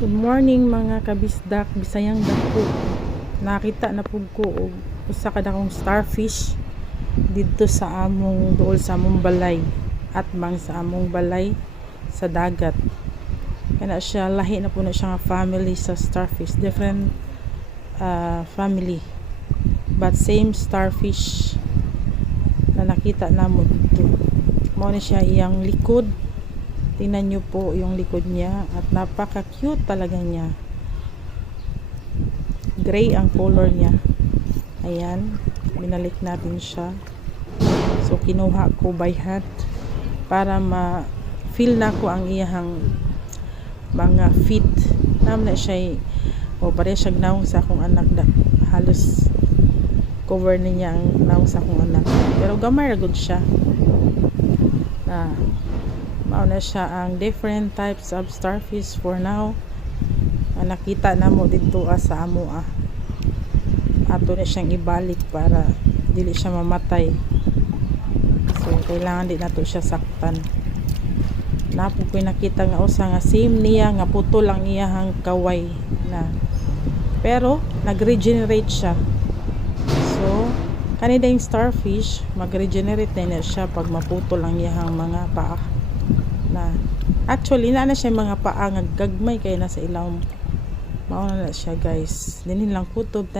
Good morning mga kabisdak, bisayang dako. Nakita na pud ko og usa ka dakong starfish didto sa among duol sa among balay at bang sa among balay sa dagat. Kana siya lahi na po na siya nga family sa starfish, different family but same starfish na nakita namo dito. Mao ni siya iyang likod. Tingnan nyo po yung likod niya at napaka cute talaga niya. Gray ang color niya. Ayan, binalik natin siya. So kinuha ko by hand para ma-feel na ko ang iyang mga feet. Nam na siya pare siya naong sa akong anak da. Halos cover niya ang naong sa akong anak. Pero gamay ra gud siya. Mao na siya ang different types of starfish for now na nakita namo dito sa amo ato na siyang ibalik para dili siya mamatay. So kailangan din nato siya saktan. Napo ko nakita nga usa nga same niya nga putol ang iyang kaway na, pero nag-regenerate siya. So kanina yung starfish mag-regenerate na siya pag maputol ang iyang mga paa na actually na siya mga paa nga gagmay kay nasa ilaw. Mao na siya guys, dinhin lang kutob.